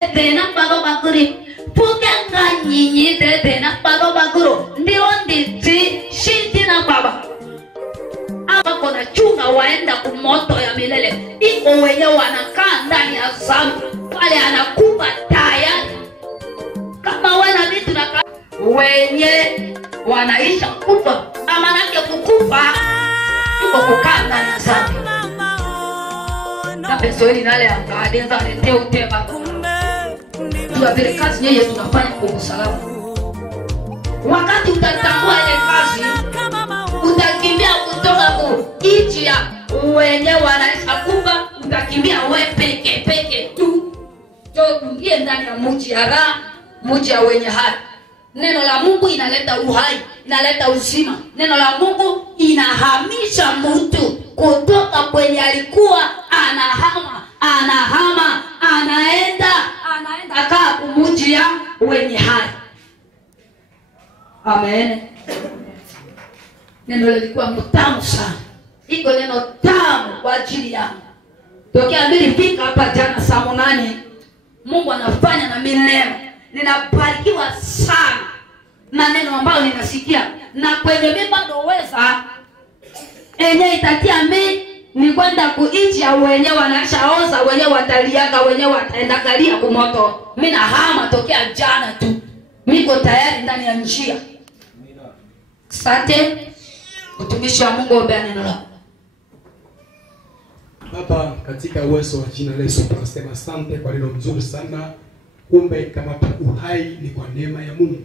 tena paro bakuri pukenga nyinyi tena paro bakuro ndio nditi shiti na baba hapa kuna chunga waenda kumoto ya milele iko wenye wanakaa ndani ya zambi pale anakufa tayari kama wana vitu na wenye wanaisha kufa ama nake kukufa iko kukaa ndani ya zambi na pesori nale angadenza leteo tema kwa vile kazi yeye tunafanya kwa usalama. Wakati utatambua ile kazi utakimbia kutoka nchi ya wenye wanaishi kufa, utakimbia wewe peke tu uingie ndani ya mji ya raha, mji ya wenye hai. Neno la Mungu inaleta uhai, inaleta uzima. Neno la Mungu inahamisha mtu kutoka kwenye alikuwa anahama anaenda kaa kumji ya wenye hai. Amen. Neno lilikuwa mtamu sana. Iko neno tamu kwa ajili yangu. Tokea nilifika hapa jana saa 8, Mungu anafanya na mimi leo. Ninabarikiwa sana na neno ambalo ninasikia. Na kwenye mimi bado weza itatia mimi ni kwenda kuichi ya wenye wanashaoza, wenye wataliaga, wenye wataenda galia kumoto. Mimi na hama tokea jana tu. Niko tayari ndani ya njia. Asante. Utumishi wa Mungu ombe neno lako. Baba, katika uwezo wa jina la Yesu tunasema asante kwa neno mzuri sana. Kumbe kama uhai ni kwa neema ya Mungu.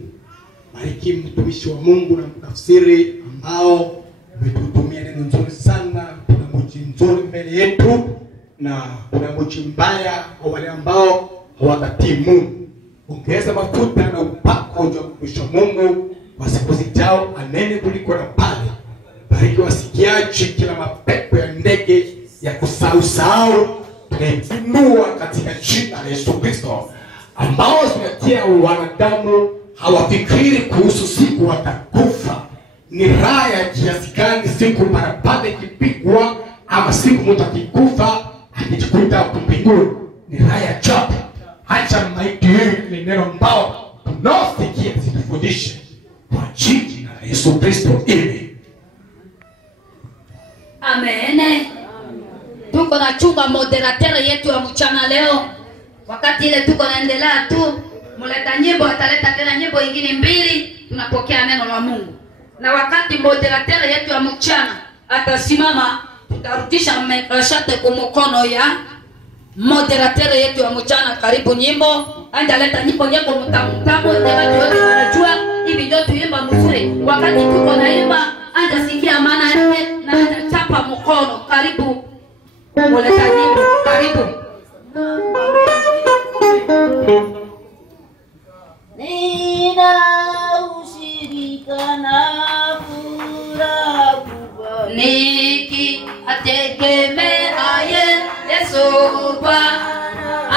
Bariki mtumishi wa Mungu na mtafsiri ambao umetutumia neno nzuri sana. Kuna mji nzuri mbele yetu na kuna mji mbaya kwa wale ambao hawatatii Mungu. Ongeza mafuta na upako juu ya mtumishi wa Mungu kwa siku zijao, anene kuliko na pale. Bariki wasikiaji, kila mapepo ya ndege ya kusahau tunainua katika jina la Yesu Kristo, ambao zinatia wanadamu hawafikiri kuhusu siku watakufa. Ni raha ya kiasi gani siku parapanda ikipigwa ama siku mtu akikufa akijikuta kumbinguni. Ni raha ya ajabu. Acha maiti hili ni neno ambao tunaosikia zitufundishe kwa jina la Yesu Kristo. Amen. Tuko na chunga moderator yetu ya mchana leo. Wakati ile tuko naendelea tu, muleta nyimbo ataleta tena nyimbo nyingine 2, tunapokea neno la Mungu. Na wakati moderator yetu ya mchana atasimama, tutarudisha mashate kwa mkono ya moderator yetu ya mchana. Karibu nyimbo, andaleta nyimbo mtamu ndio watu wote wanajua hivi ndio tuimba mzuri. Wakati tuko naimba, andasikia maana yake na atachapa mkono. Karibu muleta nyimbo, karibu. Nina ushirika na furaha kubwa niki ategemeaye Yesu Bwana,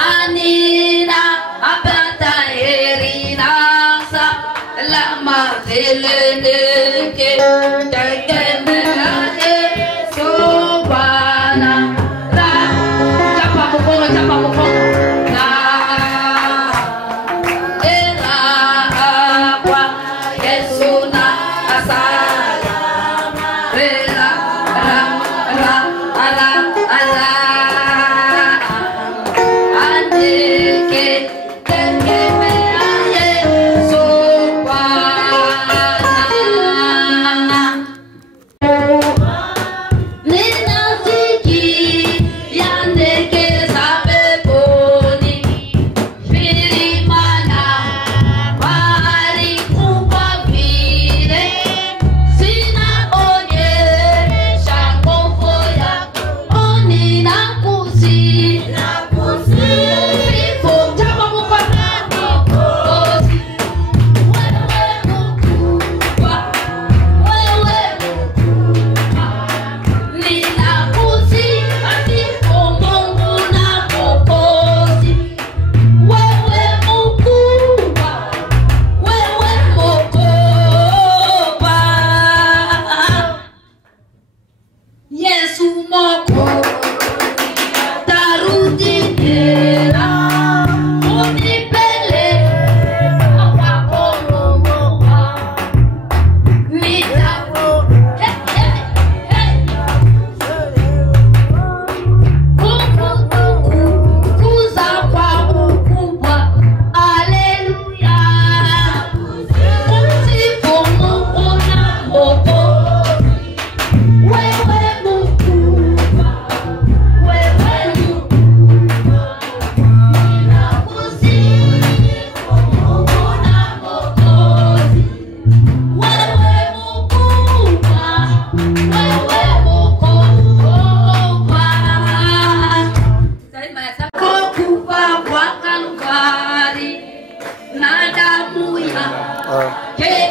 anina apata heri nasa lama zeleneke tegemeaye Yesu Bwana. Chapa mkono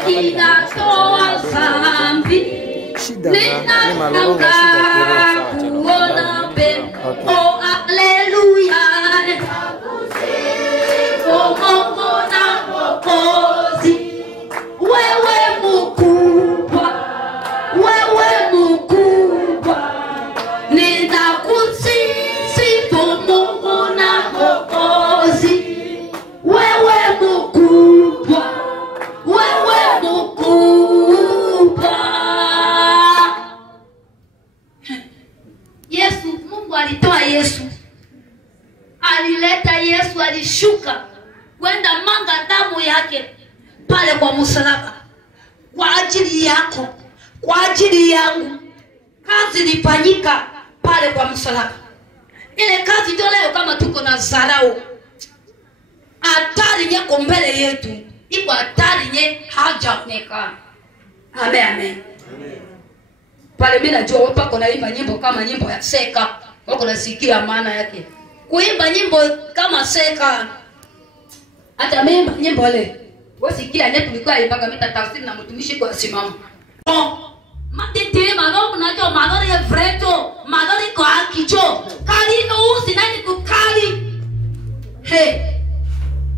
inatoa zambi. Ninataka kuona pendo. Oh, haleluya. Oh, Mungu na Mwokozi. Wewe mkubwa. Wewe mkubwa. Ninakusifu Mungu na Mwokozi. Wewe mkubwa. Wewe mkubwa. Yesu, Mungu alitoa Yesu. Alileta Yesu, alishuka kwenda manga damu yake pale kwa msalaba kwa ajili yako, kwa ajili yangu. Kazi ilifanyika pale kwa msalaba. Ile kazi ndio leo kama tuko na zarau. Hatari yako mbele yetu. Iko hatari nye hajaonekana. Amen, amen. Pale mimi najua wewe pako naimba nyimbo kama nyimbo ya seka. Wako nasikia maana yake. Kuimba nyimbo kama seka. Hata mimi nyimbo ile. Wasikia nyetu tulikuwa imbaga mita tafsiri na mtumishi kwa simama. Oh, matete mano mnacho manori ya freto, manori kwa kicho. Kali no usi nani kukali. Hey.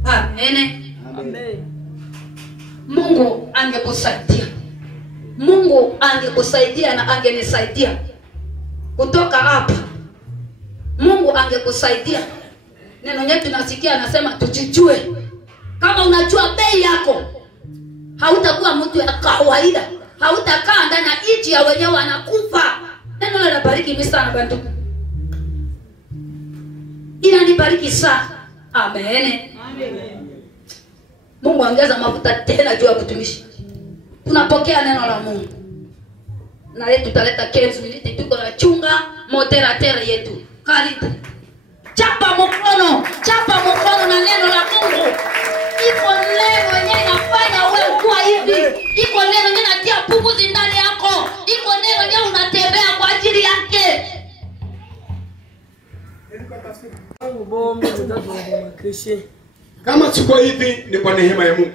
Amen. Amen. Mungu angekusaidia. Mungu angekusaidia na angenisaidia. Kutoka hapa. Mungu angekusaidia. Neno letu nasikia anasema tujijue. Kama unajua bei yako, hautakuwa mtu ya kawaida. Hautakaa ndani ya nchi ya wenyewe wanakufa. Neno linabariki mimi sana bantu. Inanibariki sana. Amen. Amen. Mungu ongeza mafuta tena juu ya kutumishi. Tunapokea neno la Mungu. Na leo tutaleta 15 minutes tuko na chunga moderator yetu. Karibu. Chapa mkono na neno la Mungu. Iko neno yenyewe inafanya wewe kuwa hivi. Iko neno yenyewe inatia pumzi ndani yako. Iko neno yenyewe unatembea kwa ajili yake. Kama tuko hivi ni kwa neema ya Mungu.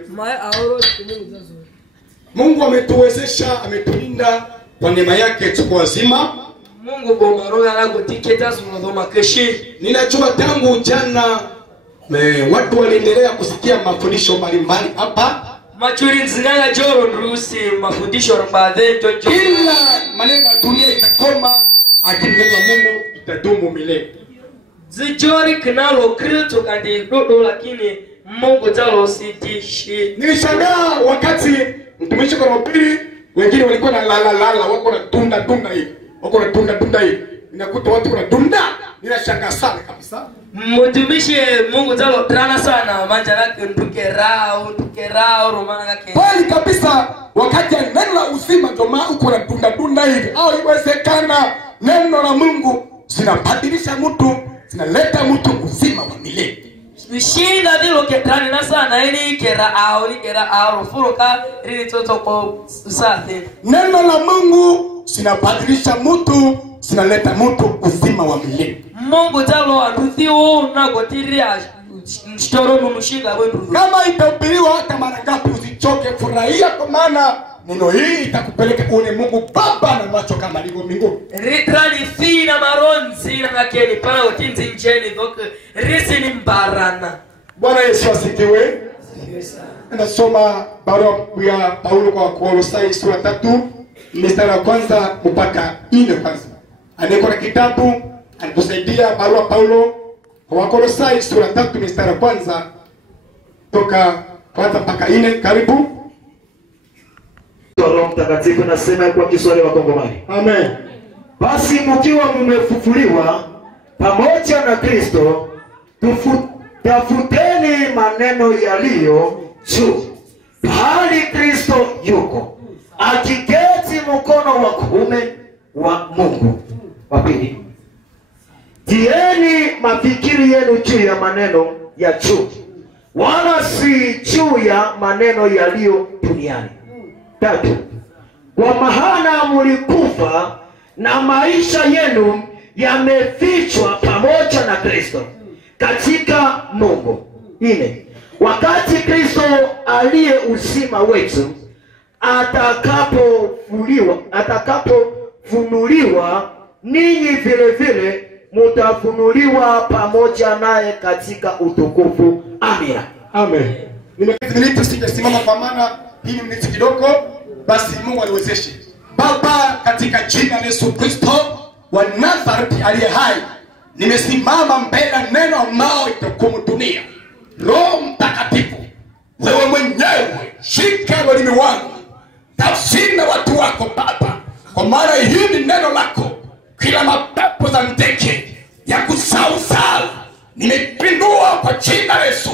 Mungu ametuwezesha, ametulinda kwa neema yake tuko wazima. Mungu bomaro na gotiketa sunodoma keshi. Ninajua tangu jana watu waliendelea kusikia mafundisho mbalimbali hapa. Machuri nzinanga joro nrusi mafundisho mbadhe jojo. Kila maneno ya dunia itakoma, lakini neno la Mungu itadumu milele. Zijori kinalo krito kandi dodo lakini Mungu jalo sitishi. Nilishangaa wakati mtumishi kwa mapili wengine walikuwa na lala wako na tunda hivi. Wako na tunda hivi. Ninakuta watu na tunda. Ninashangaa sana kabisa. Mtumishi Mungu jalo trana sana manja lake ndukerao romana kake. Bali kabisa wakati neno la uzima ndio maana uko na tunda hivi. Au iwezekana neno la Mungu zinabadilisha mtu, zinaleta mtu uzima wa milele. Shinda dilo ketrani na sana ili kera ao furuka ili toto kwa usafi. Neno la Mungu zinabadilisha mtu, zinaleta mtu uzima wa milele. Mungu jalo aduthio na gotiria mstoro numushinga wetu. Kama itahubiriwa hata mara ngapi usichoke, furahia kwa maana neno hili itakupeleka kuone Mungu Baba na macho kama alivyo mbinguni. Ritrani fina maronzi na nakeni pana utinzi njeni doke risi ni mbarana. Bwana Yesu asifiwe. Nasoma barua ya Paulo kwa Wakolosai sura 3 mstari wa kwanza mpaka 4 kwanza. Andiko la kitabu anatusaidia barua Paulo kwa Wakolosai sura 3 mstari wa kwanza toka kwanza mpaka 4. Karibu. Roho Mtakatifu nasema kwa Kiswahili wa Kongomani. Amen. Basi mkiwa mmefufuliwa pamoja na Kristo, tafuteni maneno yaliyo juu, pahali Kristo yuko, akiketi mkono wa kuume wa Mungu. Wa pili, tieni mafikiri yenu juu ya maneno ya juu, wala si juu ya maneno yaliyo duniani. Tatu, kwa maana mlikufa na maisha yenu yamefichwa pamoja na Kristo katika Mungu. Nne, wakati Kristo aliye uzima wetu atakapofunuliwa, ninyi vile vile mutafunuliwa pamoja naye katika utukufu. Amina. Amen. Nimeketi sijasimama kwa maana hii ni miniti kidogo, basi Mungu aniwezeshe. Baba, katika jina la Yesu Kristo wa Nazareti aliye hai, nimesimama mbele ya neno ambao itakumu dunia. Roho Mtakatifu, wewe mwenyewe shika ulimi wangu, tafsiri na watu wako Baba, kwa maana hii ni neno lako. Kila mapepo za ndege ya kusausau nimepindua kwa jina la Yesu.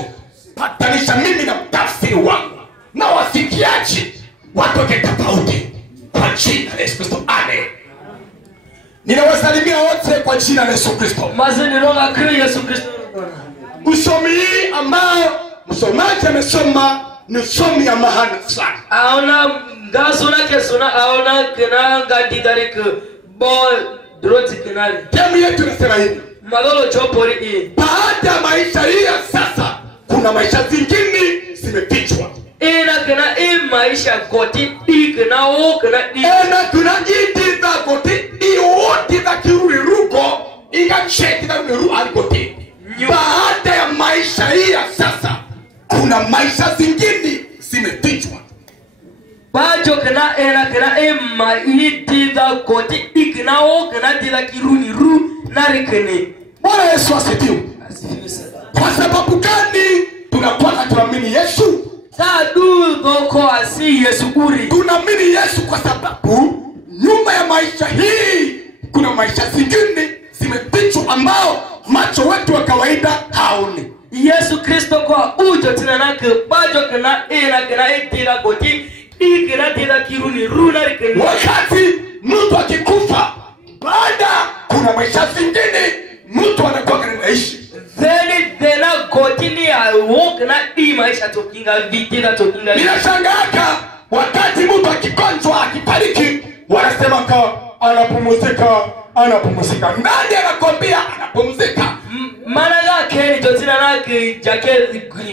Patanisha mimi na mtafsiri wangu na wasikiaji watoke tofauti kwa jina la Yesu Kristo. Amen. Ninawasalimia wote kwa jina la Yesu Kristo. Mazeni roga kiri Yesu Kristo. Usomi hii ambao msomaji amesoma ni somi ya maana sana. Aona ngasona kesona aona kena ngadigarik boy droti kenari. Temu yetu nasema hivi. Malolo chopori hii. Baada ya maisha hii ya sasa, kuna maisha zingine zimefichwa. Ena kena maisha koti kena o kena di. Ena kuna jiti za koti wote za kiruruko ikacheti na miru alikoti. Baada ya maisha hii ya sasa, kuna maisha zingine zimefichwa. Bajo kena ena kena maiti za koti kena o kena di za kiruniru narikene. Bwana Yesu asifiwe. Kwa sababu gani tunakuwa tunaamini Yesu? Sadu doko asi Yesu uri. Tunaamini Yesu kwa sababu nyuma ya maisha hii kuna maisha zingine zimefichwa ambao macho wetu wa kawaida haoni. Yesu Kristo kwa ujo tinanake bajo kena itira goti ikena tira kiruni runa rikene. Wakati mtu akikufa, baada kuna maisha zingine mtu anakuwa anaishi. Zena goti ni awo kena maisha tokinga vitira tokinga. Ninashangaa wakati mtu akigonjwa akifariki wanasema anapumzika. Nani anakwambia anapumzika? Mana yake jotina nake jake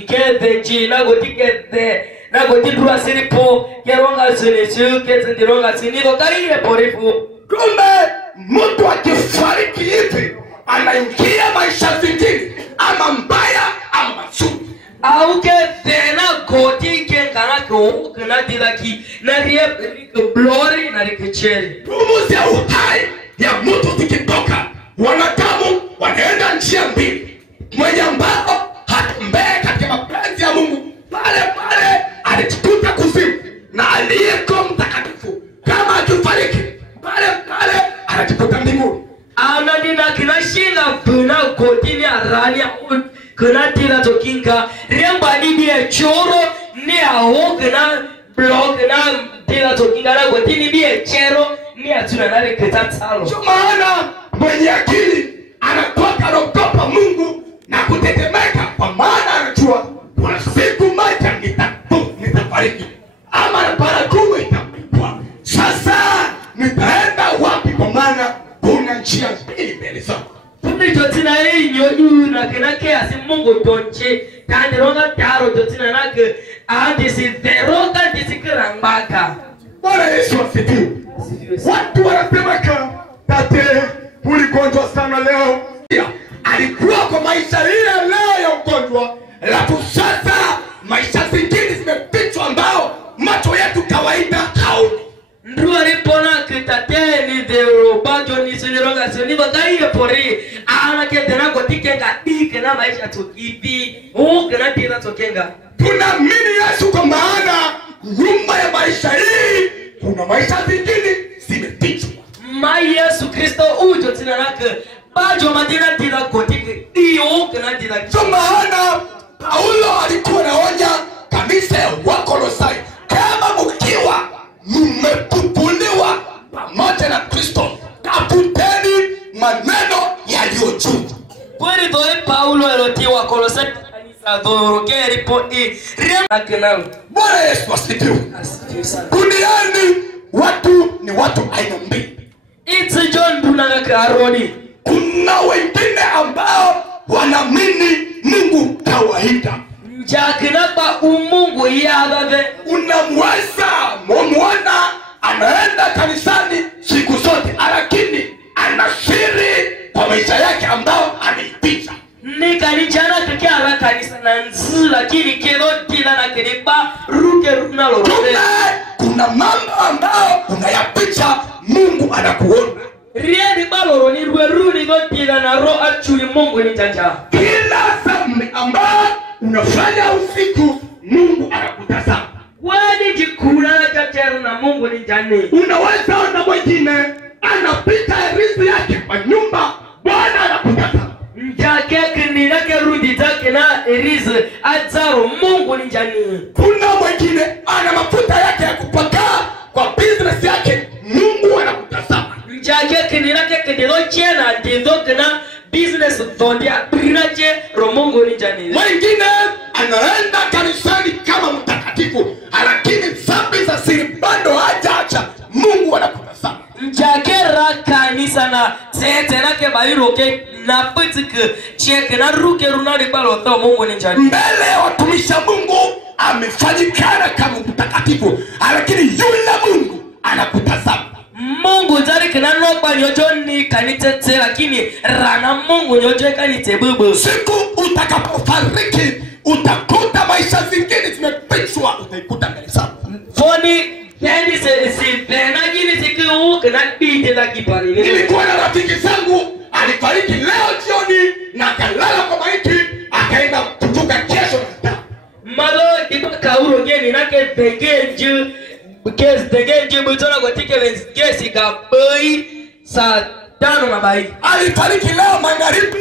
kede jina gotikede na gotidua siripo keronga sinichu kezindironga sinido kariye porifu. Kumbe mtu akifariki hivi anaingia maisha zingine, ama mbaya ama mazuri. Auke tena goti kengana ko kana dilaki na rie glory na rikecheri. Pumzi ya uhai ya mtu zikitoka, wanadamu wanaenda njia mbili. Mwenye ambao hatembea katika mapenzi ya Mungu pale alijikuta kuzimu, na aliyeko mtakatifu kama akifariki pale anajikuta mbinguni. Anani na kinashinga puna goti ni arania kena tira tokinga remba ni choro ni awo kena blog na tira tokinga na goti ni chero ni atuna na reketatsalo. Kwa maana mwenye akili anatoka rokopa Mungu na kutetemeka, kwa maana anajua kuna siku moja nitafariki ama baragumu itapigwa. Sasa nitaenda wapi? Kwa maana kuna njia mbili mbele zangu. Tumi jotina nyoju na kenake asi Mungu donche kandi ronga taro jotina nake andisi deroga disikirambaka. Bwana Yesu asifiwe. Watu wanasema tate uligonjwa sana leo. Alikuwa kwa maisha ile leo ya ugonjwa, lakini sasa maisha zingine zimefichwa ambao macho yetu kawaida haoni. Nduwa ripona kitate ni dero bajo ni sunironga suni bagai pori ana ketena gotikenga ikena maisha tokipi ukena tira tokenga. Tunaamini Yesu kwa maana nyuma ya maisha hii kuna maisha zingine zimefichwa. Yesu Kristo ujo tina nake bajo madina tira gotike iyo kena tira. Kwa maana Paulo alikuwa anaonya kanisa ya Wakolosai, kama mkiwa mmepupuliwa pamoja na Kristo, tafuteni maneno yaliyo juu. Kweli doe Paulo elotiwa Kolosai kanisa doroke ripoti rema kenao. Bwana Yesu asifiwe. Duniani watu ni watu aina mbili. It's John Dunanga Karoni. Kuna wengine ambao wanaamini Mungu kawaida. Mjakina kwa umungu ya bebe. Unamweza mumuona anaenda kanisani siku zote, lakini ana siri kwa maisha yake ambao ameipicha. Ni kanijana kike ala kanisa na nzi, lakini kero tina na kiriba ruke runa lorote. Kuna mambo ambao unayapicha, Mungu anakuona. Rie ni baloro ni rueruni tina na roho achuli Mungu ni janja. Kila dhambi ambao unafanya usiku, Mungu anakutazama. Wani jikuna na kateru na Mungu ni jani. Unaweza ona mwingine anapita riziki yake kwa nyumba, Bwana anakutazama. Mjake kinina ke rudi zake na erizi azaro Mungu ni jani. Kuna mwingine ana mafuta yake ya kupaka kwa business yake, Mungu anakutazama. Mjake kinina ke kidelo chena ndizo kina business zondia brinaje ro Mungu ni jani. Mwingine anaenda kanisani kama mtakatifu, lakini dhambi za siri bado hajaacha, Mungu anakutazama. Mjakera kanisa na sete na ke bairoke na pitike cheke na ruke runari balo to Mungu ni jani. Mbele ya watumishi wa Mungu amefanyikana kama mtakatifu, lakini yule Mungu anakutazama. Mungu jari kina noba nyojoni kanitete, lakini rana Mungu nyojo kanite bubu. Siku utakapofariki utakuta maisha zingine zimepichwa, utaikuta mbele zako. Foni yani si pena gini siku kana bide la kipani. Nilikuwa na rafiki zangu alifariki leo jioni na kalala kwa maiti, akaenda kutuka kesho na malo dipaka uro geni nake begenju because begenju butona gotike gesi ka boy sa tano mabai. alifariki leo magharibi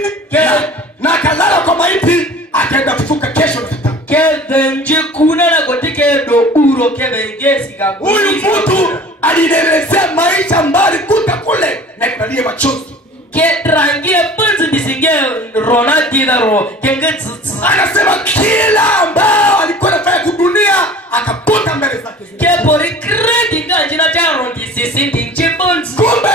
na kalala kwa maiti, akaenda kutuka kesho na Kevenje kuna na gotike do uro kevengesi ka. huyu mtu alielezea maisha mbali kuta kule na kunalia machozi. Ketrangie punzi bisinge ronati daro kengetsu. Anasema kila ambao alikuwa anafanya kudunia akaputa mbele zake. Kepori kredi ganji na taro disisi ndinchipons. Kumbe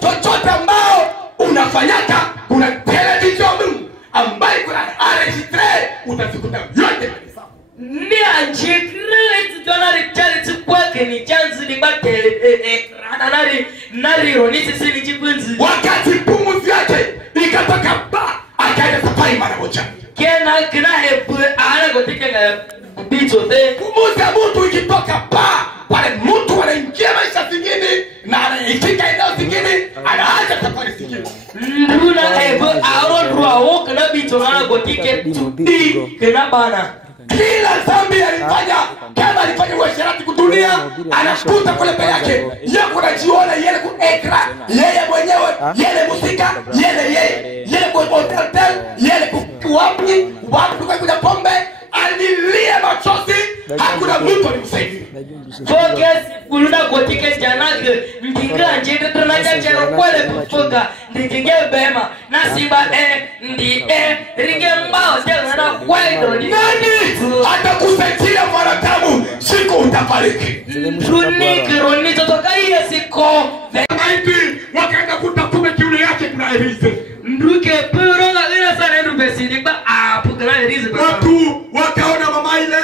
chochote ambao unafanyaka, kuna television ambayo kuna RG3 utazikuta yote mbele zako. Ni anjikredi donari charity kwake ni chanzi ni batele nari ronisi sini chipunzi. Wakati pumzi yake ikatoka ba, akaenda safari mara moja. Kena hebu ana gotike na bicho te. Pumzi ya mtu ikitoka ba, wale mtu wanaingia maisha zingine na anaifika eneo zingine, anaacha safari zingine. Nduna hebu aron ruao kana bicho ana gotike tupi kena bana. Kila dhambi alifanya, kama alifanya uasherati kudunia, anakuta kule mbele yake. Yeye kunajiona yeye ku ekra, yeye mwenyewe, yeye musika, yeye ku hotel, yeye ku wapi kwa pombe, alilia machozi, hakuna mtu alimsaidia. Focus kuluna gotike janake ndinga njende tunaja chero kwele kufoka ndinge bema na simba ndi ringe mbao tena na kwendo ni Nani atakusaidia mwanadamu siku utafariki? Tuniki roni totoka ile siko Maiti wakaenda kutafuta kiuno yake kuna erize. nduke puronga ina sana ndubesi diba apukana erize. Watu wakaona mama ile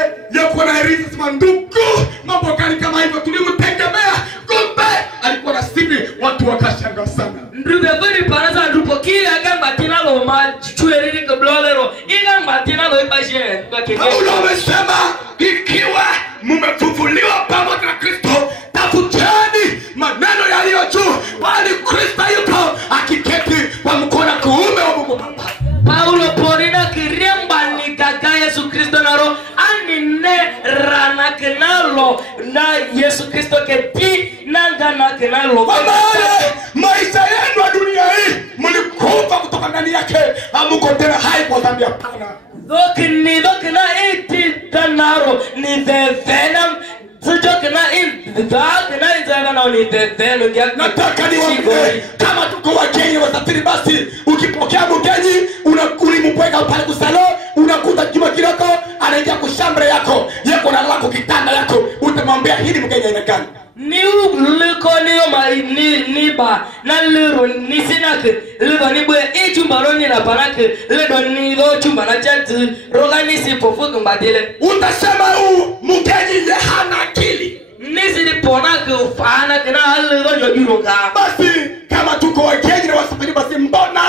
yuko na erize manduku, mambo kali kama hivyo tulimtegemea, kumbe alikuwa na siri. Watu wakashangaa sana. Ndube bari paraza ndupokia gamba tinalo ma chueriri ke blolero igamba tinalo ibashe ngake. Paulo amesema ikiwa mmefufuliwa pamoja na Kristo, tafuteni maneno yaliyo juu, bali Kristo yupo akiketi kwa mkono kuume wa Mungu Baba. Paulo porina kiremba ni gaga Yesu Kristo naro anine rana kenalo na Yesu Kristo keti nanga na kenalo. Kwa maana maisha yenu ya dunia hii mlikufa kutoka ndani yake, hamuko tena hai kwa dhambi. Hapana. Dokina iti tanaro ni the venom. Sijokina in dakina izana ni the venom. Nataka niwaambie kama tuko wageni wasafiri, basi ukipokea mgeni unakulimpweka pale kusalo, unakuta juma kiroko anaingia kushambre yako na lako kitanda yako, utamwambia hili mgeni aina gani? Ni uliko ni ba na lero ni sinak leba ni bwe eju chumba loni na panake le doni do chumba na chati rogani si pofu mbadile utasema huu mkeji ye hana akili. nisi ni ponake ufana kina le do yojuroka. Basi kama tuko wakeji na wasafiri, basi mbona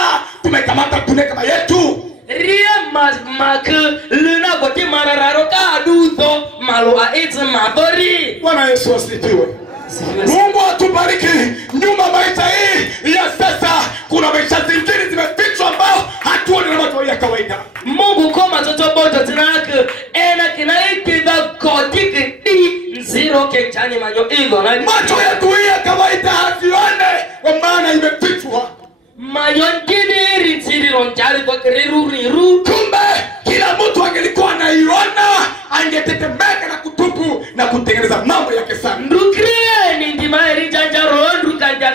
tumekamata tune kama yetu? Ria mak luna goti marararo ka aduzo malo a eti mabori. Bwana Yesu asifiwe. Mungu atubariki. Nyuma maisha hii ya sasa kuna maisha zingine zimefichwa ambao hatuoni na macho ya kawaida. Mungu koma toto boto tinake ena kinaikida kotiki di zero kenchani manyo igo na Macho yetu hii ya kawaida hasione kwa maana imefichwa. manyo ngini ritiri ronjari kwa riru. Kumbe kila mtu angelikuwa anaiona angetetemeka na kutubu na kutengeneza mambo yake sana. Ndukrie ni ndimaeri janjaro ndukanja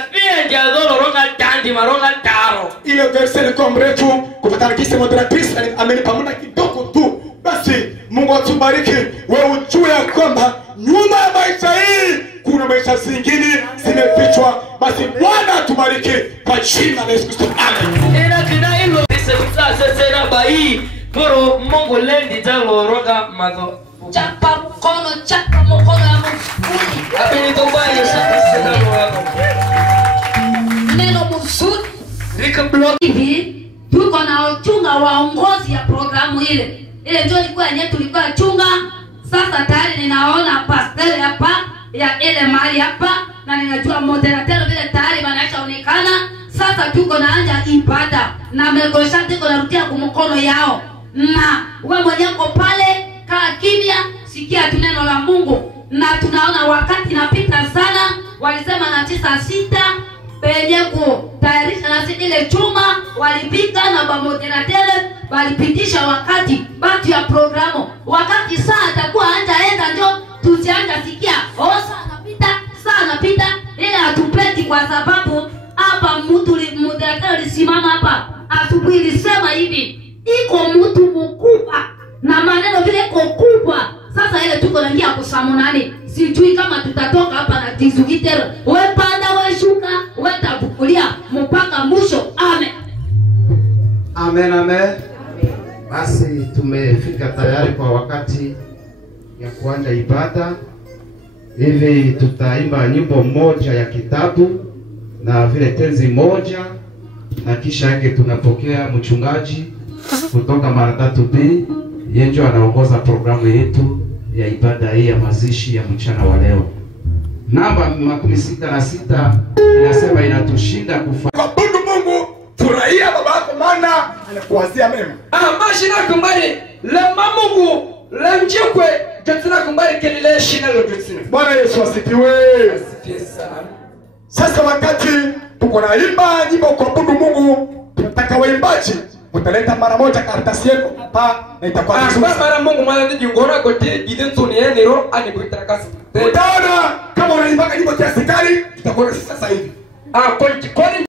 fia zolo ronga tandi maronga taro. Ile verse ilikuwa mrefu kufatana kisa moderatrice amenipa muda kidogo tu. Basi Mungu atubariki. Wewe ujue ya kwamba nyuma ya maisha hii kuna maisha zingine zimefichwa. Basi Bwana atubariki kwa jina la Yesu Kristo. Amen. Ena kina ilo ise msasa sena bai poro Mungu lendi jalo ronga mazo. Chapa mkono ya mfuni. Apeni tobaye sasa wako. Neno mzuri. Rika block Hivi tuko na wachunga waongozi ya programu ile. Ile ndio ilikuwa yenyewe tulikuwa chunga. Sasa tayari ninaona pastor hapa ya ile mali hapa na ninajua moderator vile tayari wanaishaonekana. Sasa tuko naanza ibada na megosha tuko narudia kumkono yao. Na wewe mwenyewe uko pale kaa kimya, sikia tu neno la Mungu. Na tunaona wakati napita sana, walisema na 9:06 penye kutayarisha nasi ile chuma walipika na bamoderatele walipitisha wakati batu ya programu. Wakati saa atakuwa enda ndio tusianja sikia saa anapita ile hatupeti kwa sababu hapa mtu moderatele lisimama hapa asubuhi lisema hivi iko mtu mkubwa na maneno vile iko kubwa. Sasa ile tuko na njia kusamunani. Sijui kama tutatoka hapa na tizugitero. Wewe panda, wewe shuka, wewe tabukulia mpaka mwisho. Amen. Amen, amen. Basi tumefika tayari kwa wakati ya kuanza ibada. Hivi tutaimba nyimbo moja ya kitabu na vile tenzi moja, na kisha yake tunapokea mchungaji kutoka Maranatha B. Yeye anaongoza programu yetu ya ibada hii ya mazishi ya mchana wa leo. Namba 66 inasema inatushinda Kuabudu Mungu, furahia baba yako maana anakuwazia mema. mashina kumbari le mamungu le mjekwe tutsina kumbari kelele shina lo tutsina. Bwana Yesu asifiwe. Sasa wakati tuko na imba nyimbo kuabudu Mungu, tunataka waimbaji utaleta mara moja karatasi yako hapa na itakuwa vizuri. Mara Mungu mwana njingona kote jidentuni enero anibuitarakasi. Utaona kama unaimba nyimbo za serikali tutakuwa sasa hivi. Kwani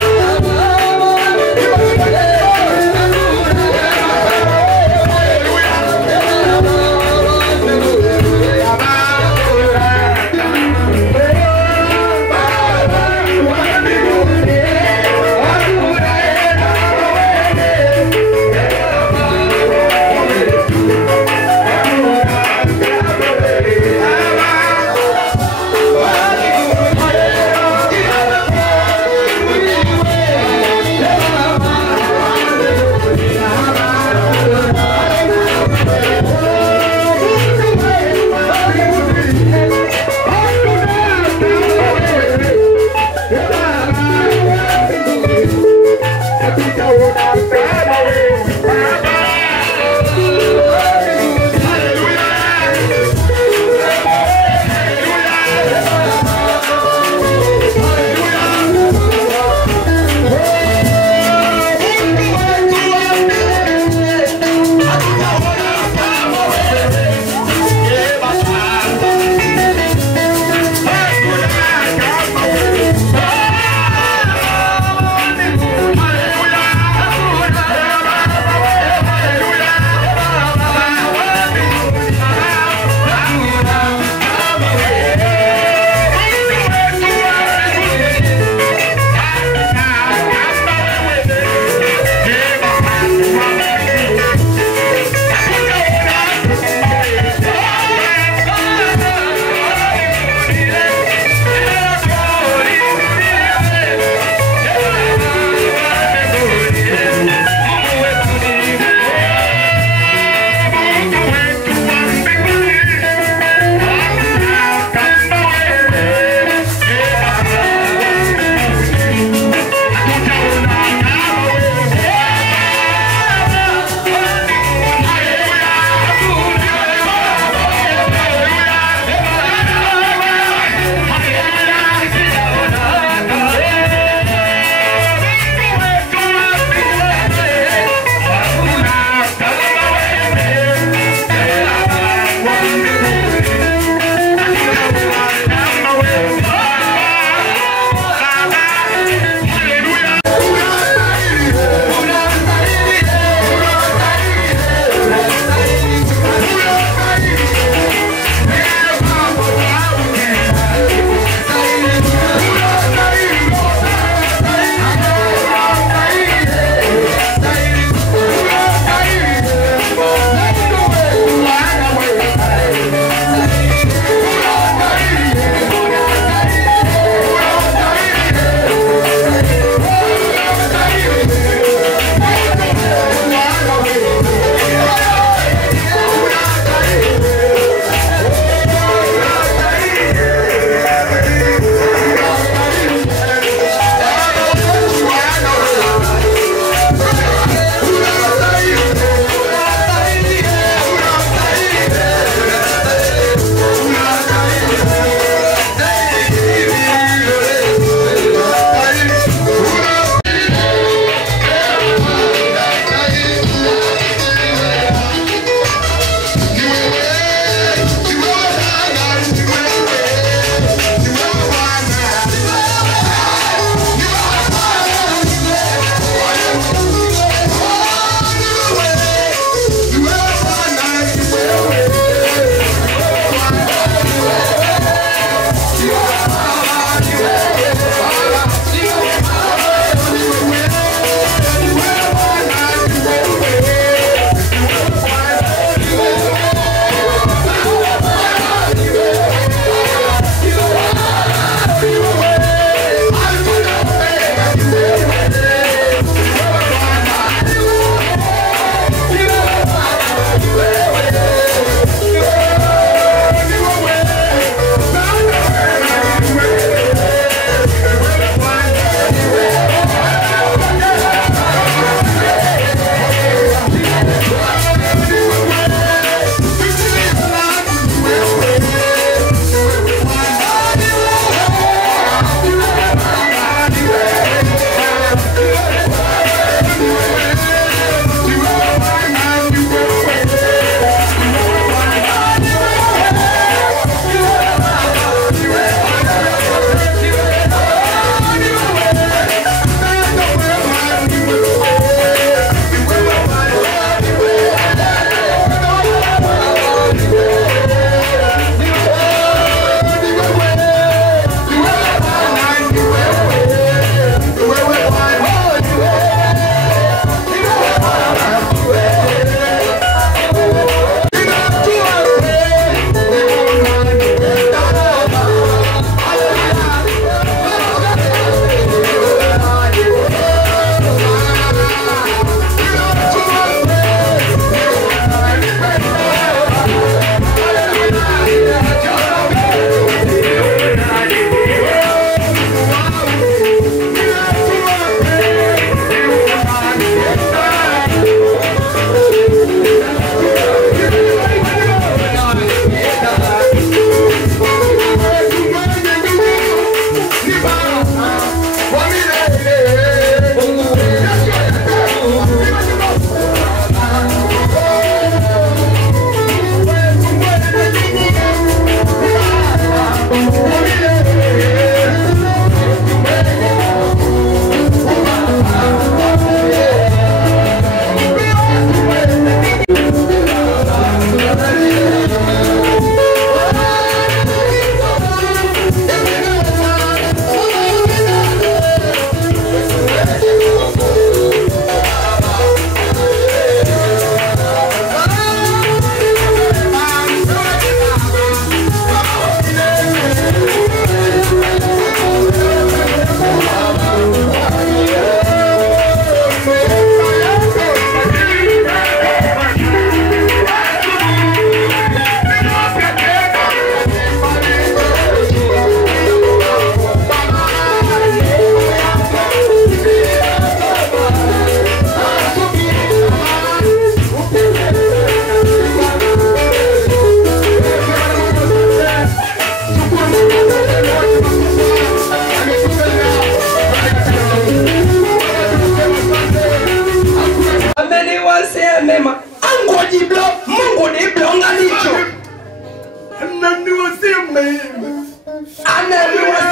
ameimba.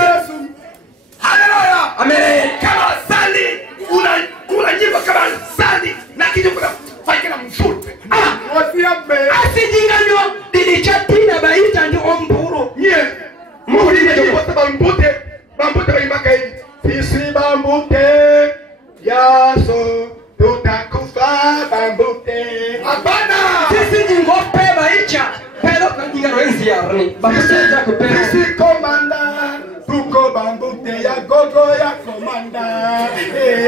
Yesu. Haleluya. Amen. Kama sali una nyimbo kama sali na kitu kuna faikana mzuri. Wasiambe. Asijinganyo dilichatina baita ndio omburu. Nye. Mungu ndiye kwa bambute. Bambute baimaka hivi. Sisi bambute. Yaso tutakufa bambute. Hapana. Sisi jingope baicha. Pero kandiga roenzi ya rani. Bamuseta kupera. Sisi komanda. Tuko bambute ya gogo ya komanda.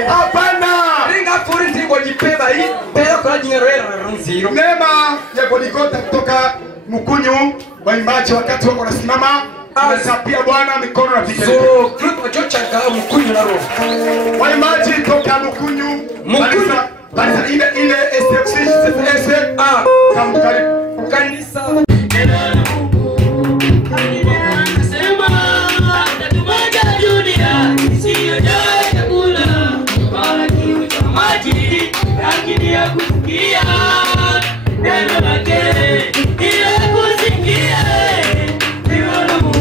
Hapana. Ringa furi nzigo jipeba hii. Pero kandiga roenzi. Neema ya Goligota kutoka Mkunyu, waimbaji wakati wako nasimama anasapia Bwana mikono na vigelegele. So kripo chocha ka Mkunyu na roho. Waimbaji toka Mkunyu, kanisa ile SFC kamkari Kanisa lakini ya kusikia neno lake ile kusikia neno la Mungu.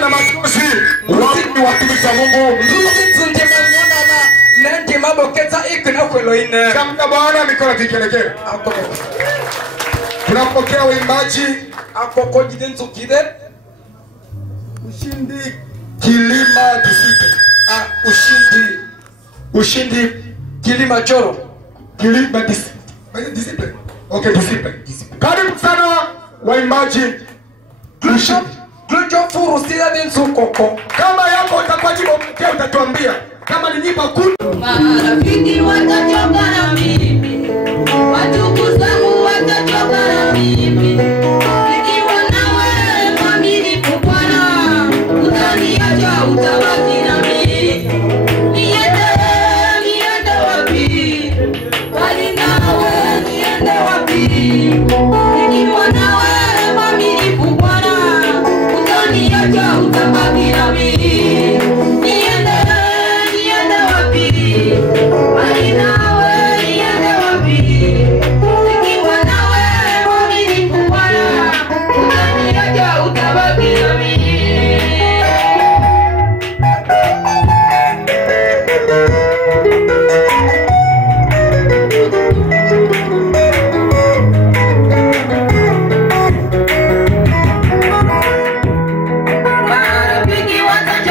na machozi. Wapi watumishi wa Mungu? Kama Bwana mikono kikelekele. Tunapokea uimbaji Ushindi Kilima Disciple. Ushindi Kilimanjaro. Kilima Disciple. Okay, Disciple. Karibu sana waimbaji. Kama yako utapajibu mkeo utatuambia. Kama ni nyimbo kuu. Marafiki watachoka na mimi, watukuza zangu watachoka na mimi. Nikiwa nawe mwaminifu Bwana, utaniacha utabaki na mimi. Niende wapi? Bali nawe niende wapi? Nikiwa nawe mwaminifu Bwana, utaniacha utabaki na mimi. Marafiki watachoka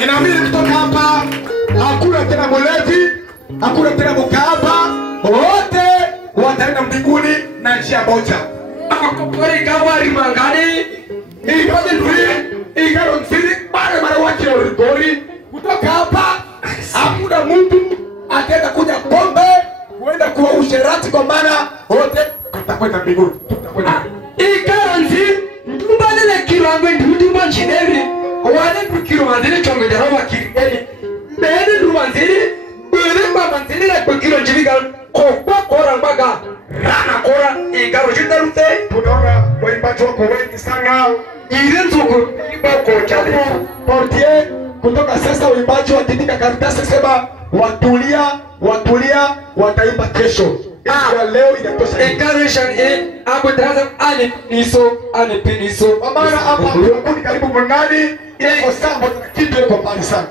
Ninaamini kutoka hapa hakuna tena mlevi, hakuna tena mkaaba, wote wataenda mbinguni na njia moja. Akakopori kawari mangani. Ilipata nduri, igaro msiri, mara waki ya uribori. Kutoka hapa hakuna mtu ataenda kuja pombe, kuenda kuwa usherati, kwa maana wote tutakwenda mbinguni. Tutakwenda. Ikaranzi mbalele kirangwe ndudu machineri. Wale bukiro manzili chongo jaroma kirigeli. Mbele rumanzili, mbele mamanzili na bukiro njiviga. Kokwa kora mbaga. Rana kora igaro jindarute. Tunaona waimbaji wako wengi sana. Irenzuku ibako chale. Portier kutoka sasa waimbaji watindika karatasi sema watulia wataimba kesho. Ya leo inatosha. Encouragement hapo tazama ane piniso. Kwa maana hapa kundi karibu mnani iko sambo na kitu iko mbali sana.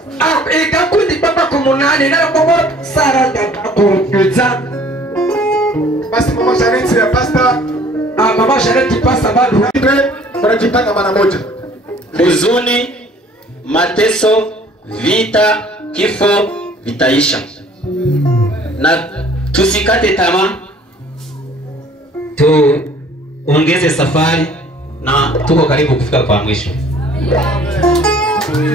Ikakundi baba kumunani na baba sara da kunyuza. Basi mama Janeti ya pasta, Mama Janeti pasta bado wanajitanga mara moja. Huzuni, mateso, vita, kifo vitaisha. Na tusikate tamaa, tuongeze safari na tuko karibu kufika kwa mwisho. Yeah.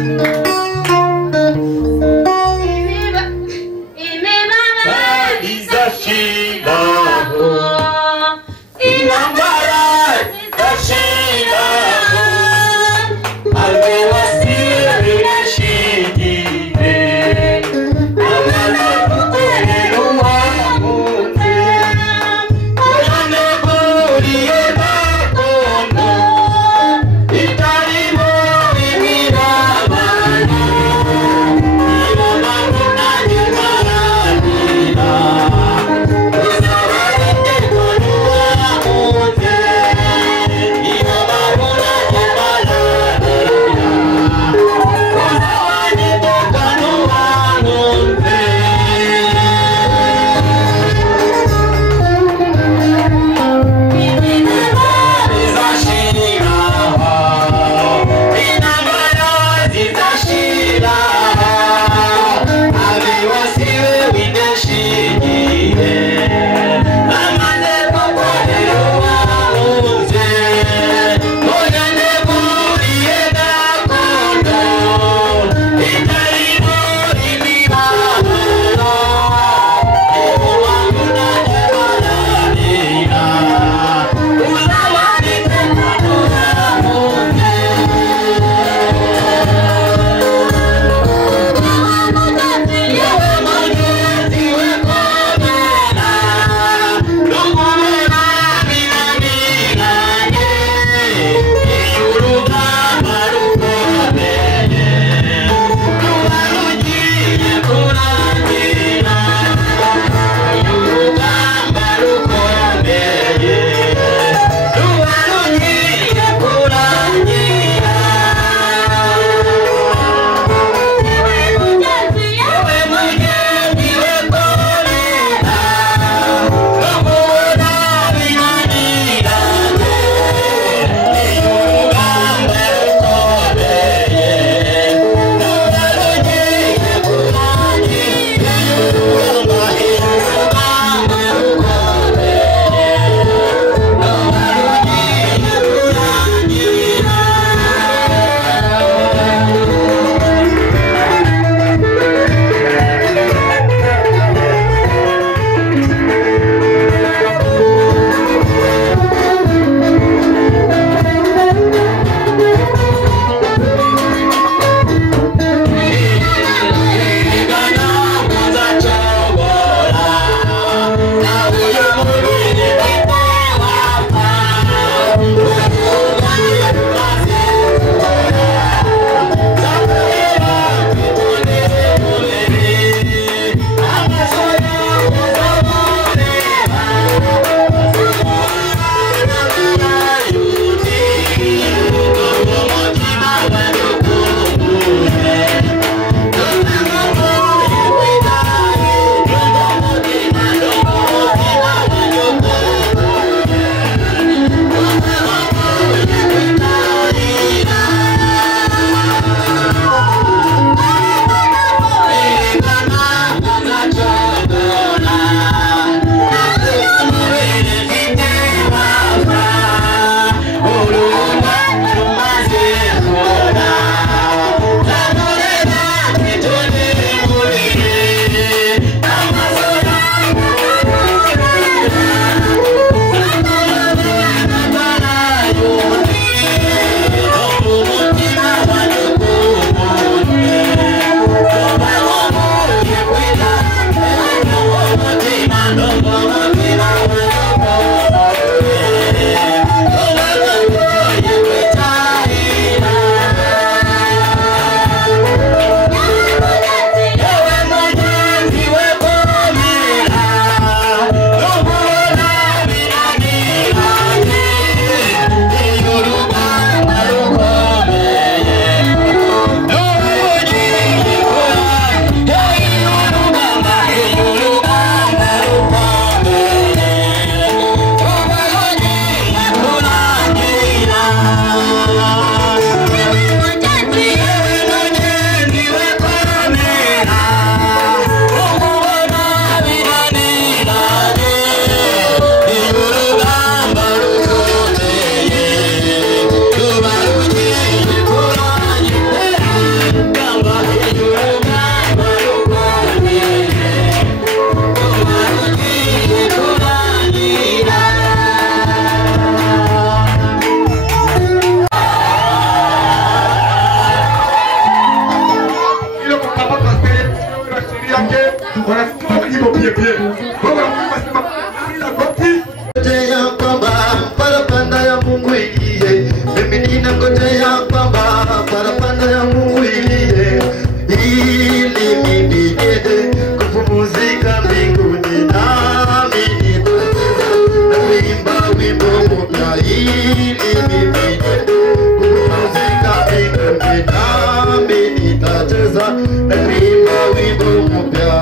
parapanda ya Mungu ilie, mimi ninangojea kwamba parapanda ya Mungu ilie, ili mimi niende kupumzika mbinguni, nami nitacheza na kuimba wimbo mpya, ili mimi niende kupumzika mbinguni, nami nitacheza na kuimba wimbo mpya.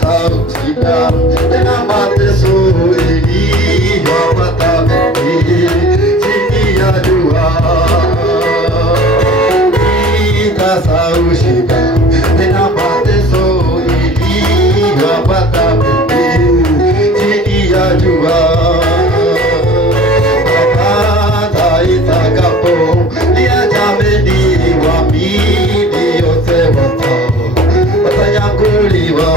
Sauti tena mateso iliyopata chini ya jua, nitasahau shida tena mateso iliyopata chini ya jua. Hata itakapo liajameni wamini yote watayanguliwa.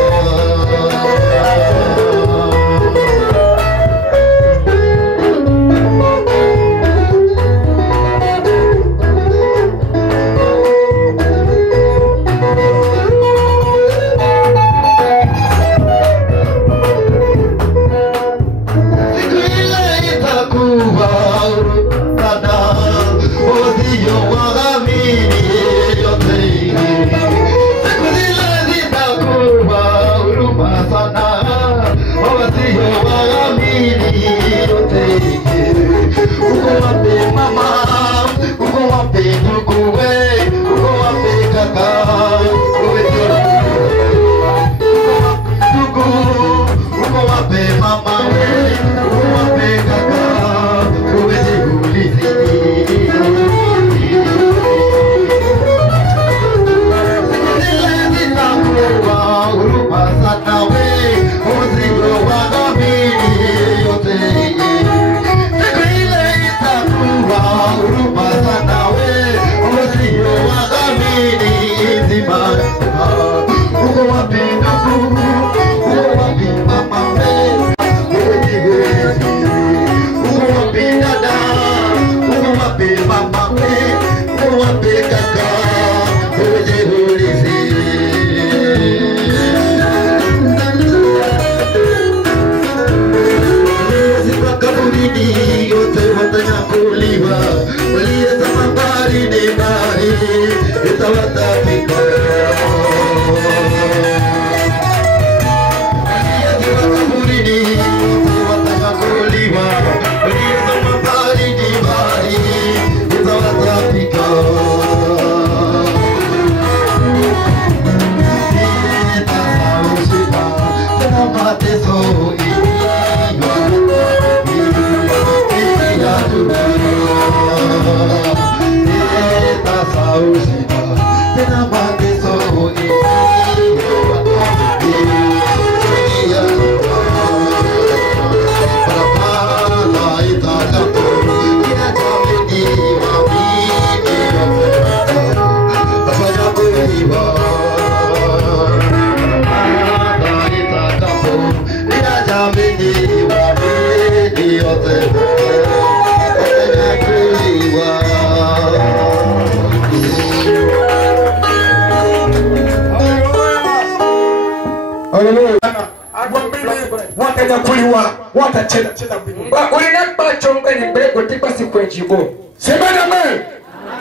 Watacheza mbinguni. Ulinapa chonga ni mbego tipa siku njibo. Semeni amen.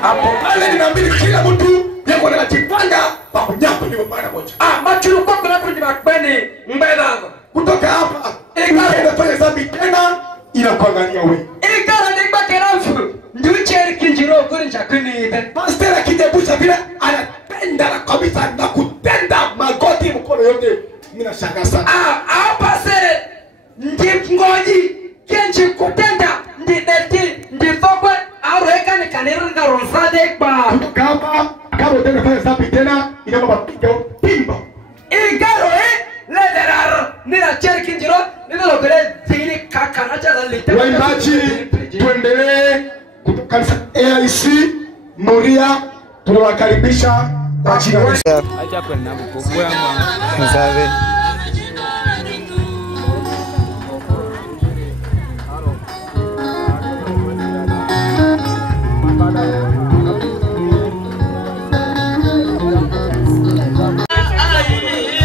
Hapo pale ninaamini kila mtu yako anajipanga pa kunyapa ni mara moja. Machuru kwa kuna kundi makbeni mbeda. Kutoka hapa ingara inafanya dhambi tena inakuangalia wewe. Ingara ni bakerafu. Nduche kinjiro kuni chakuni. Pastor akijebusha vile anapenda kabisa na kutenda magoti mkono yote. Mimi nashangaa sana. Hapa sasa ngoji kenchi kutenda ndideti ndifokwe arweka ni kanero ngaronsade kwa kama utenda fanya sapi tena inama mapiga timba igaro lederar nina cherki njiro nina lokole zini kakana cha dalite waimbaji tuendelee kutoka kanisa AIC Moria tunawakaribisha kwa jina la Yesu. Acha kwenda mkubwa mzabe. Ai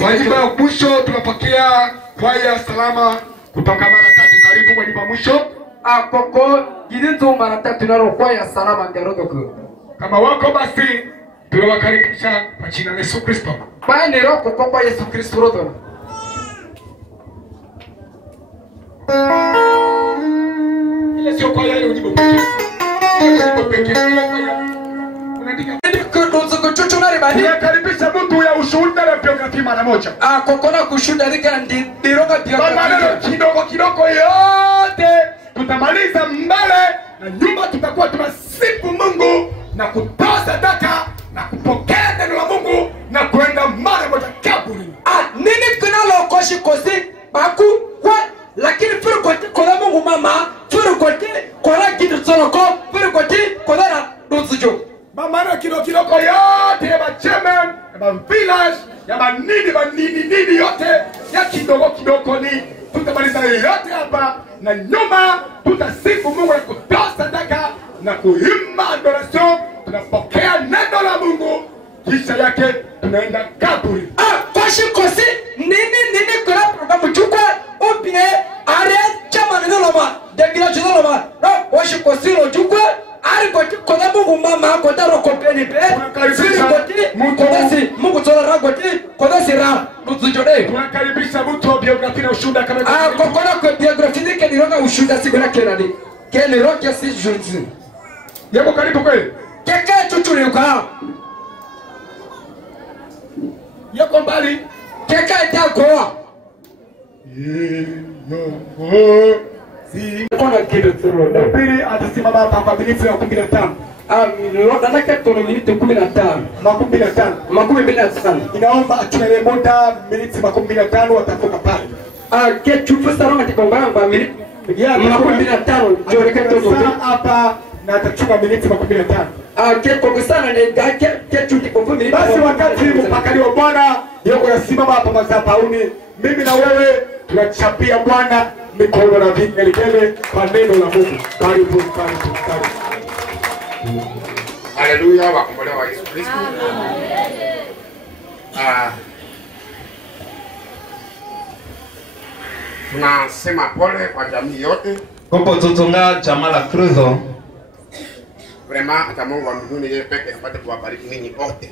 Kwa nyimbo ya mwisho tunapokea kwaya salama kutoka Maratatu. Karibu kwa nyimbo ya mwisho. Koko gilinzo Maratatu nalo kwaya salama ngerodoku. Kama wako basi tunawakaribisha kwa jina la Yesu Kristo. Bani roko kwa Yesu Kristo rodo. Ile sio kwaya ile nyimbo pekee. Nyimbo pekee. Unaandika karibisha mtu ya ushuhuda na biografia mara moja. Kokona kushuhuda rika ndiroga biografia. Kidogo yote tutamaliza mbele na nyuma tutakuwa tunasifu Mungu na kutoa sadaka na kupokea neno la Mungu na kwenda mara moja kaburi. Nini kunalo koshi kosi baku kwa lakini firu kote kola Mungu mama firu kote kola kitu soloko firu kote kola na dosujo. Mama na kidogo yote ya macheme ya village ya nini yote ya kidogo ni tutamaliza yote hapa na nyuma tutasifu Mungu na kutoa sadaka na kuimba adoration. Tunapokea neno la Mungu kisha yake tunaenda kaburi. Koshi kosi nini kuna programu chukwa upie are chama neno loma degila chuno loma no koshi kosi lo chukwa ari koti kola Mungu mama kota rokopeni be siri koti kodasi Mungu tola ragoti kodasi ra nutujode. Tunakaribisha mtu wa biografia na ushuhuda kama kokona kwa biografia ni keniroga ushuhuda siku na kenadi keniroga si junzi yako karibu kweli keke chuchuri uka yako mbali keke itakoa kona kido tsoro na pili atasimama hapa kwa miniti ya 15. Loda nake tono miniti 15. 15. Inaomba atuele muda miniti 15 watafuka pale. Ke chufu sarama tikongamba miniti ya 15 jore keto hapa na atachukua miniti 15. Ke kokosana ne ke chuti kwa miniti. Basi wakati mpakali wa Bwana yuko yasimama hapa madhabahuni, mimi na wewe tunachapia Bwana mikono na vigelegele kwa neno la Mungu. Karibu. Haleluya, wakombolewa Yesu Kristo. Tunasema pole kwa jamii yote. Kopo tutunga chama la Kristo. Vraiment hata Mungu wa mbinguni yeye pekee apate kuwabariki ninyi wote.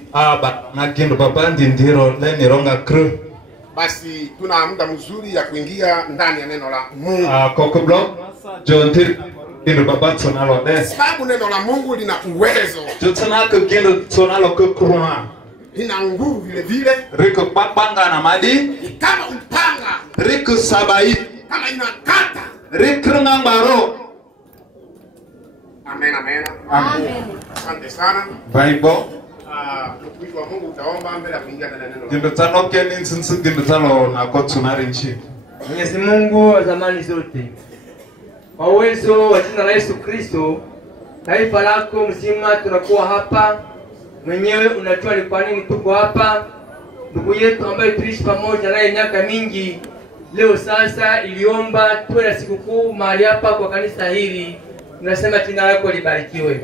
Na kindu baba ndiro leni ronga kru. Basi tuna muda mzuri ya kuingia ndani ya neno la Mungu. Koko blog jontir kindu baba tunalo des. Sababu neno la Mungu lina uwezo. Tutana ko kindu tunalo ko kuruma. Lina nguvu vile vile. Riko papanga na madi. Kama upanga. Riko sabai. Kama inakata. Riko ngambaro. Amen. Asante sana. Bible. Mtumishi wa Mungu utaomba mbele ya kuingia ndani ya neno. Kindu tano keni nsinsi kindu tano na ko tunari nchi. Mwenyezi Mungu wa zamani zote, kwa uwezo wa jina la Yesu Kristo, taifa lako mzima tunakuwa hapa. Mwenyewe unajua ni kwa nini tuko hapa. Ndugu yetu ambaye tuliishi pamoja naye miaka mingi, leo sasa iliomba tuwe na sikukuu mahali hapa kwa kanisa hili. Tunasema jina lako libarikiwe.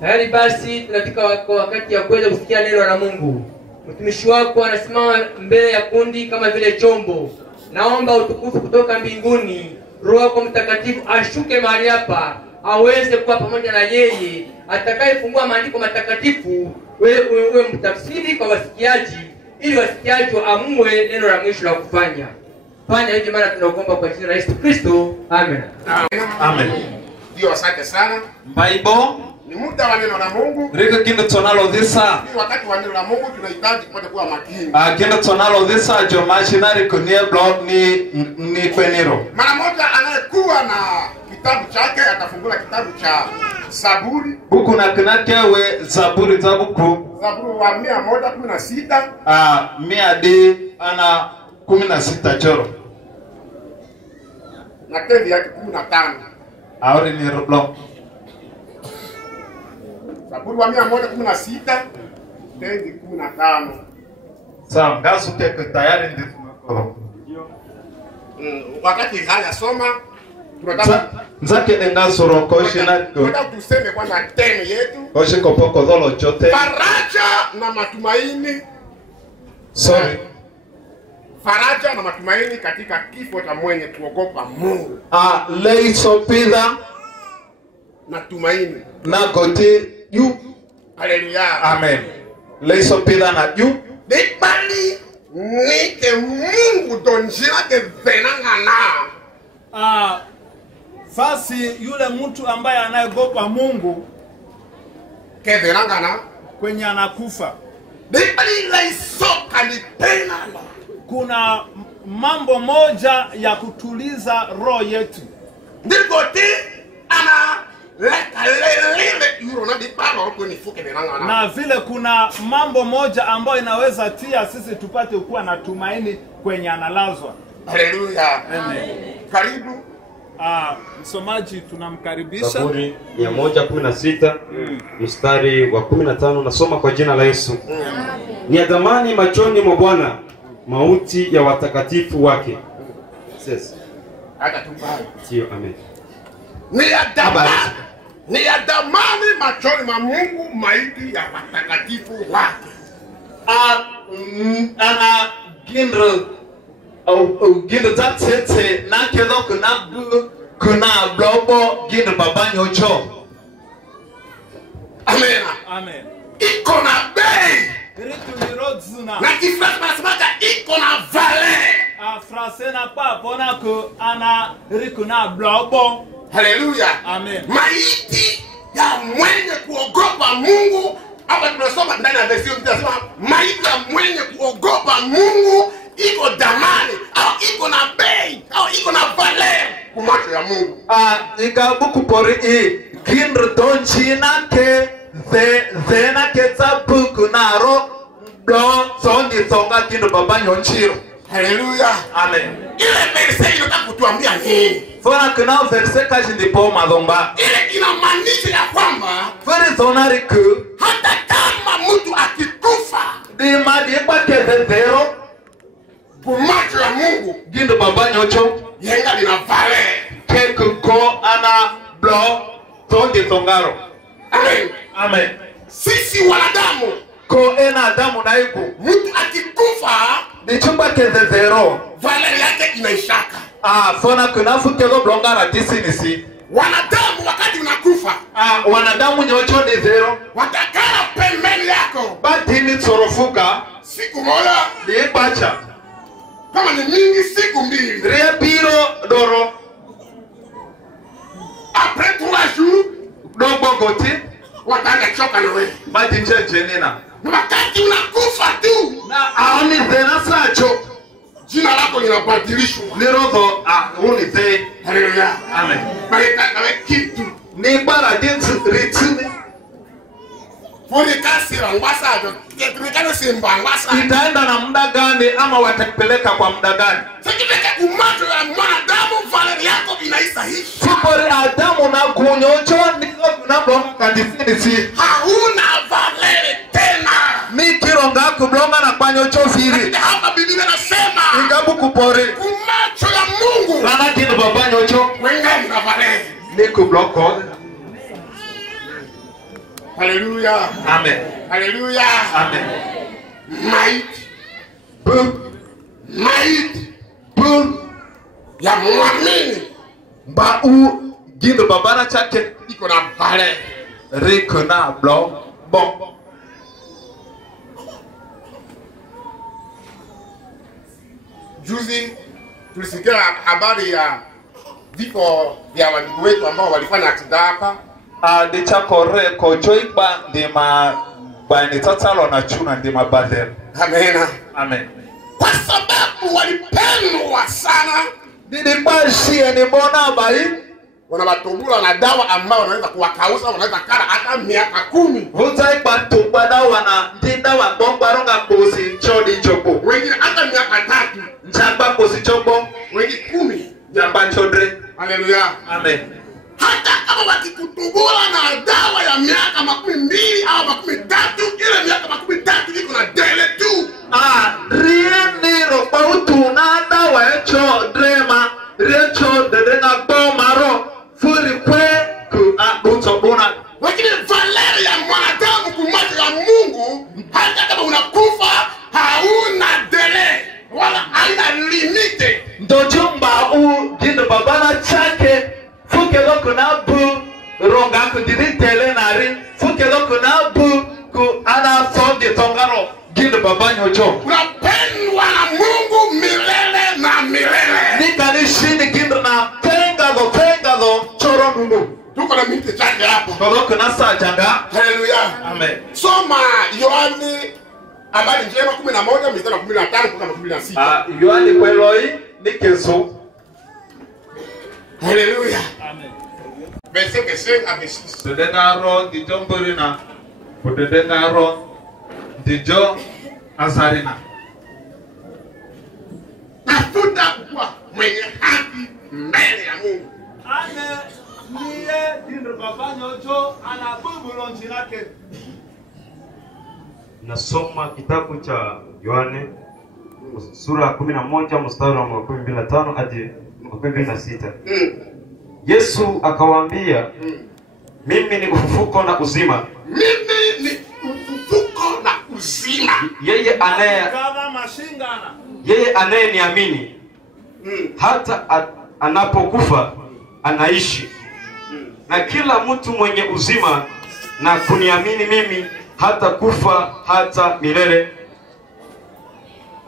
Tayari basi tunafika wakati ya kuweza kusikia neno la Mungu. Mtumishi wako anasimama mbele ya kundi kama vile chombo. Naomba utukufu kutoka mbinguni, Roho yako Mtakatifu ashuke mahali hapa, aweze kuwa pamoja na yeye, atakayefungua maandiko matakatifu, wewe mtafsiri kwa wasikiaji, ili wasikiaji waamue neno la mwisho la kufanya. Fanya hivi maana tunakuomba kwa jina la Yesu Kristo. Amen. Amen. Ndio, asante sana. Bible ni muda wa neno la Mungu. Riko kindu tonalo dhisa. Ni wakati wa neno la Mungu tunahitaji kuwa makini. Kindu tonalo dhisa jo machinari kunie blog ni kweniro. Mara moja anayekuwa na kitabu chake atafungula kitabu cha Zaburi. Buku na kinakewe Zaburi tabuku. Zaburi wa 116. 116 choro. Na kevi yake 15. Auri ni blog. Zaburi wa 116 kevi 15. Sawa, ngasu teke tayari ndi tumekoro. Wakati haya soma tunataka nzake ngasu rokoshi na tunataka tuseme kwanza teme yetu. Koshi kopoko dholo chote. Faraja na matumaini. Sorry. faraja na matumaini katika kifo cha mwenye kuogopa Mungu. Leiso pidha na tumaini na gote yu. Haleluya. Amen. Leiso pidha na yu. Dibali nike Mungu donjira ke venangana. Fasi yule mtu ambaye anayegopa Mungu ke venangana kwenye anakufa. Dibali leiso kanipena. Kuna mambo moja ya kutuliza roho yetu. Ndigote ana na vile kuna mambo moja ambayo inaweza tia sisi tupate kuwa na tumaini kwenye analazwa. Haleluya. Amen. Karibu. Msomaji tunamkaribisha. Zaburi 116 mstari wa 15, nasoma kwa jina la Yesu. Ni ya thamani machoni mwa Bwana mauti ya watakatifu wake. Yes. Hata tumbali. Sio, amen. Ni ya thamani machoni mwa Mungu maiti ya watakatifu wake. Ana gindro gindro tatete na kedo kuna blobo gindro babanyo cho. Amen. Amen. Iko na bei. Na kifrasi wanasemaka iko na valeur. Frase na pa pona ko ana rikuna blobo. Haleluya. Amen. Maiti ya mwenye kuogopa Mungu. Hapa tunasoma ndani ya verse tunasema maiti ya mwenye kuogopa Mungu iko damani au iko na bei au iko na valeur kwa macho ya Mungu. Ikabuku pori kindro donchina ke zena ke tsapuku naro do sondi songa kindro babanyo nchiro. Haleluya. Amen. Ile verse inataka kutuambia nini? Fona kuna verse kaji ndipo madhomba. Ile inamaanisha ya kwamba fere zonari ku hata kama mtu akikufa di madi kwa kezero kwa macho ya Mungu gindo babanyo cho yenga lina vale ko ana blo sonde songaro. Amen. Amen. Sisi wanadamu ko ena adamu na iko mtu akikufa ni chumba kezero vale yake inaishaka. Fona kuna fukelo blongara tisinisi. Wanadamu wakati unakufa wanadamu nyocho ni zero watakara pembeni yako batini tsorofuka siku moja ni bacha kama ni mingi siku mbili ria biro doro après 3 jours dogogoti watanga choka na wewe bati njenjenina wakati unakufa tu na aoni zena sacho jina lako linabadilishwa lirodho unite. Haleluya. Amen. Maleta na kitu ni bara dinsi ritini furi kasi rangwasa tukikano simbangwasa itaenda na muda gani ama watakupeleka kwa muda gani? sikiteke kumacho ya mwanadamu valeri yako inaisahishi sipori adamu na kunyocho nizo tunabonga kandisini si hauna valeri tena ni kironga kublonga na kwanyocho firi hapa Biblia nasema ingabu kupori kumacho ya Mungu lana kinu babanyocho wenga na valeri ni kubloko. Haleluya. Amen. Haleluya. Amen. Maiti ya muamini mbau gindo babana chake iko na vale riko na blo bon. Juzi tulisikia habari ya vifo vya wandugu wetu ambao walifanya aksida hapa. Dicha kore kojoiba ndima bani tatalo na chuna ndima badel. Amen. Amen. Kwa sababu walipendwa sana. Nilibashi ni mbona bai wanabatubula na dawa ambao wanaweza kuwakausa, wanaweza kala hata miaka 10. Vuta ikbatubwa dawa na ndinda wa bomba ronga kosi chodi chopo. Wengine hata miaka 3. Njamba kosi chopo. Wengine 10. Njamba chodre. Haleluya. Amen. Hata kama wakikutubula na dawa ya miaka 12 au 13, ile miaka 13 iko na dele tu. Rieni ropa utuna dawa echo drema. Recho dedenga bomaro. Furi kwe ku utobuna. Lakini valeri ya mwanadamu kumacho ya Mungu, hata kama unakufa hauna dele wala haina kundiri tele nari fukelo kuna bu ku ana songe tongaro gile babanyo cho unapendwa na Mungu milele na milele. Nikani shini gile na penga go choro nundu. Tuko na minti chache hapo. Kodoko na saa changa. Haleluya. Amen. Soma Yohani habari njema 11 mstari wa 15 mpaka 16. Yohani kweloi nikeso. Haleluya. Amen. Verset 5 à 6. Dedengaro dijomborina. Dedengaro dijo azarina. Tafuta kuwa mwenye haki mbele ya Mungu. Ane niye dindu babanyo jo anabubulo njinake. Nasoma kitabu cha Yohane sura 11 mstari wa 25 hadi 26. Yesu akawaambia, mimi ni ufufuko na uzima. Mimi ni ufufuko na uzima. Yeye anayeniamini hata anapokufa anaishi. Na kila mtu mwenye uzima na kuniamini mimi hata kufa hata milele.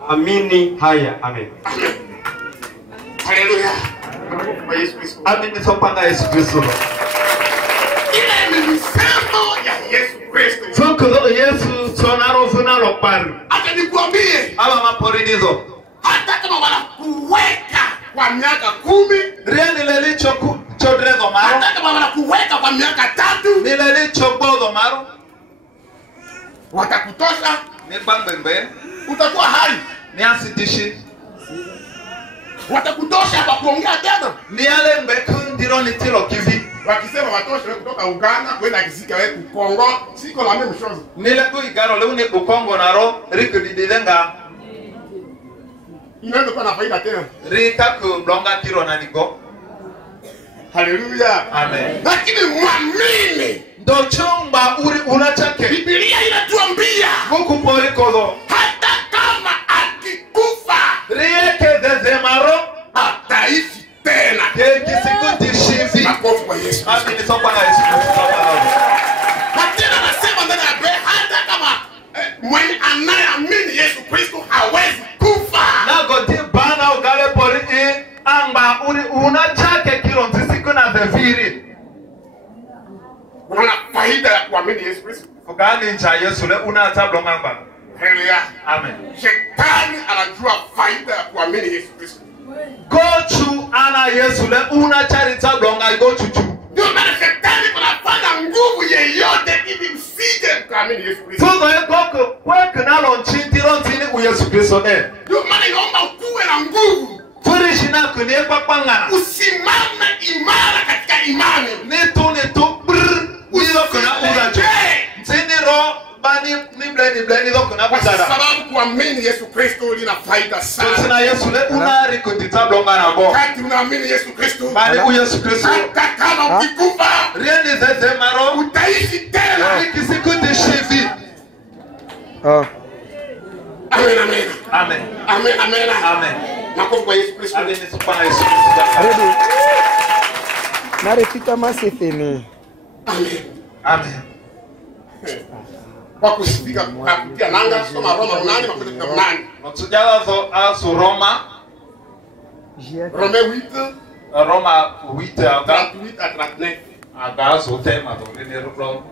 Amini haya. Amen. Haleluya. Amini sopanga Yesu Kristo. Ile ni misemo ya Yesu Kristo. Fukulo Yesu sonaro funalo paru. Acha nikuambie. Aba maporidizo. Hata kama wanakuweka kwa miaka 10, rieni lelicho chodrezo maro. Hata kama wanakuweka kwa miaka 3, ni lelicho bodo maro. Watakutosha ni bambembe. Utakuwa hai. Ni asitishi. Watakutosha kwa kuongea tena. Ni yale mbekundiro ni tilo kivi. Wakisema watosha wewe kutoka Uganda kwenda Kizika wewe Kongo, siko la même chose. Nile kuigaro leo ni Kongo naro riko didenga. Inaweza kuwa na faida tena. Rita kublonga tiro na niko. Haleluya. Amen. Lakini muamini ndo chumba uri unachake. Biblia inatuambia Mungu pori kodo. Hata kama akikufa rieke dezemaro ataishi tena. Keki siku tishivi. Makofi kwa Yesu. Amini sopa na Yesu. Na tena nasema ndani ya Biblia hata kama mwenye anayeamini Yesu Kristo hawezi kufa. Na goti bana ugale pori amba uri unachake kilo siku na zefiri. Una faida ya kuamini Yesu Kristo. Fugani ncha Yesu le unaacha blongamba. Haleluya. Amen. Shetani anajua faida ya kuamini Yesu Kristo. Gochu ana Yesu le unacharita blonga gochu chu. Ndio maana shetani anafanya nguvu yeyote ili usije kuamini Yesu Kristo. Fugo yako kwa kanalo nchintiro ntini u Yesu Kristo ne. Ndio maana inaomba ukuwe na nguvu. Furishi na kunie papanga. Usimame imara katika imani. Ni tu uyo kuna urajo. Ntini bani ni ndo kuna kuzara. Kwa sababu kuamini Yesu Kristo lina faida sana. Sina Yesu le unari kutita blonga na go. Kati unaamini Yesu Kristo. Bani u Yesu Kristo. Hata kama ukikufa rieni zeze maro utaishi tena. Ikisiku tishivi. Amen, amen. Amen. Amen, amen. Amen. Makofi kwa Yesu Kristo. Amen. Sopa na Yesu Kristo. Narefika masithini. Amen. Amen. Kwa kusikia kupitia nanga soma Roma 8:8. Mtujala zo asu Roma. Rome 8. Roma 8 38 à 39. Agazo tema do ni rublo.